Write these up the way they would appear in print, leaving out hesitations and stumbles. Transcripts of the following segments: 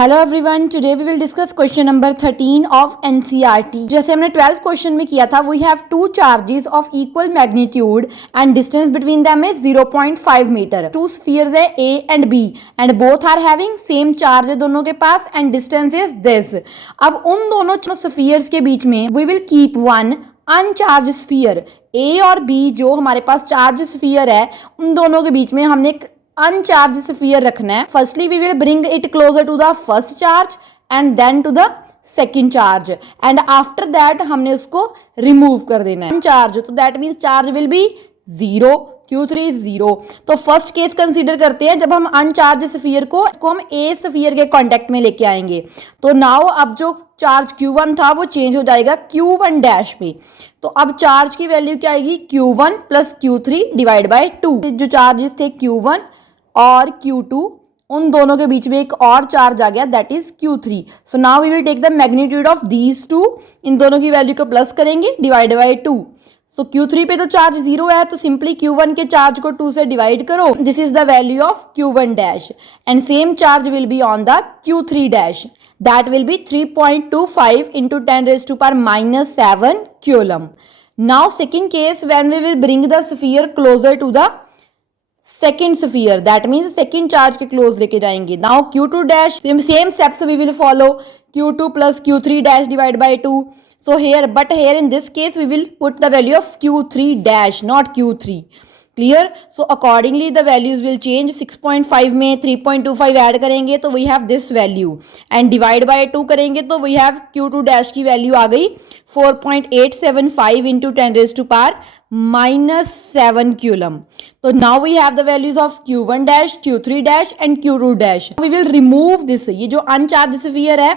Hello everyone, today we will discuss question number 13 of NCERT. जैसे हमने 12th question में किया था, we have two charges of equal magnitude and distance between them is 0.5 metre. Two spheres है A and B and both are having same charge है दोनों के पास एंड डिस्टेंस इज दिस। अब उन दोनों स्फीयर्स के बीच में we will keep one uncharged sphere. A और बी जो हमारे पास चार्ज स्फीयर है, उन दोनों के बीच में हमने एक अनचार्ज स्फीयर रखना है। Firstly we will bring it closer to the first charge and then to the second charge and after that हमने उसको रिमूव कर देना है अनचार्ज, तो that means charge will be 0, Q3 is 0। तो फर्स्ट केस कंसीडर करते हैं जब हम अनचार्ज स्फीयर को हम ए स्फीयर के कांटेक्ट में लेके आएंगे। तो नाउ अब जो चार्ज Q1 था वो चेंज हो जाएगा Q1 डैश में। तो अब चार्ज की वैल्यू क्या आएगी, Q1 plus Q3 divide by 2। जो चार्जेस थे Q1 और Q2, उन दोनों के बीच में एक और चार्ज आ गया, that is Q3। So now we will take the magnitude of these two, इन दोनों की वैल्यू को प्लस करेंगे डिवाइड बाय 2। सो Q3 पे तो चार्ज 0 है, तो सिंपली Q1 के चार्ज को 2 से डिवाइड करो। This is the value of Q1 dash and same charge will be on the Q3 dash, that will be 3.25 into 10⁻⁻7 coulomb. Now second case, when we will bring the sphere closer to the second sphere, that means second charge के close लेके जाएंगे। Now Q2 dash, same steps we will follow, Q2 plus Q3 dash divide by 2. So here, but here in this case we will put the value of Q3 dash, not Q3. Clear? So accordingly the values will change। 6.5 में 3.25 add करेंगे तो we have this value and divide by 2 करेंगे तो we have Q2 dash की value आ गई 4.875 into 10⁻⁻7 coulomb. So now we have the values of Q1 dash, Q3 dash and Q2 dash. We will remove this, ये जो अनचार्ज sphere है,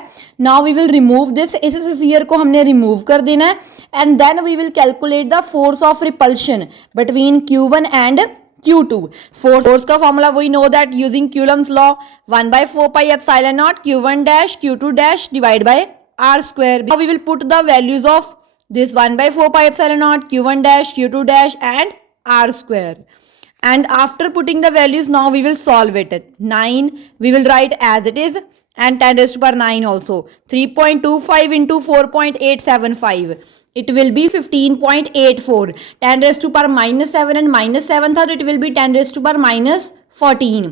now we will remove this। इस sphere को हमने remove कर देना है and then we will calculate the force of repulsion between Q1 and Q2। force का formula we know that using Coulomb's law, 1/4 pi epsilon naught Q1 dash Q2 dash divide by R square। Now we will put the values of this 1/4 pi epsilon naught Q1 dash Q2 dash and R square. And after putting the values, now we will solve it. 9 we will write as it is and 10⁻9 also। 3.25 into 4.875, it will be 15.84। 10⁻⁻7 and -7 था, तो it will be 10⁻⁻14।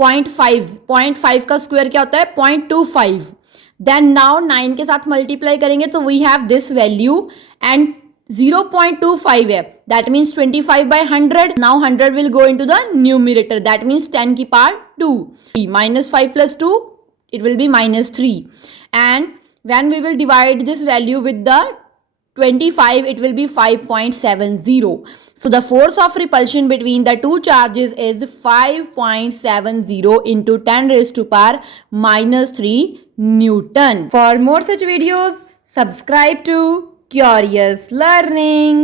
0.5 का square क्या होता है, 0.25। Then now 9 के साथ multiply करेंगे तो we have this value and 0.25 है, that means 25/100। now 100 will go into the numerator, that means 10 की power 2। -5 plus 2, it will be -3 and when we will divide this value with the 25, it will be 5.70। so the force of repulsion between the two charges is 5.70 into 10⁻⁻3 Newton। For more such videos, subscribe to Curious Learning।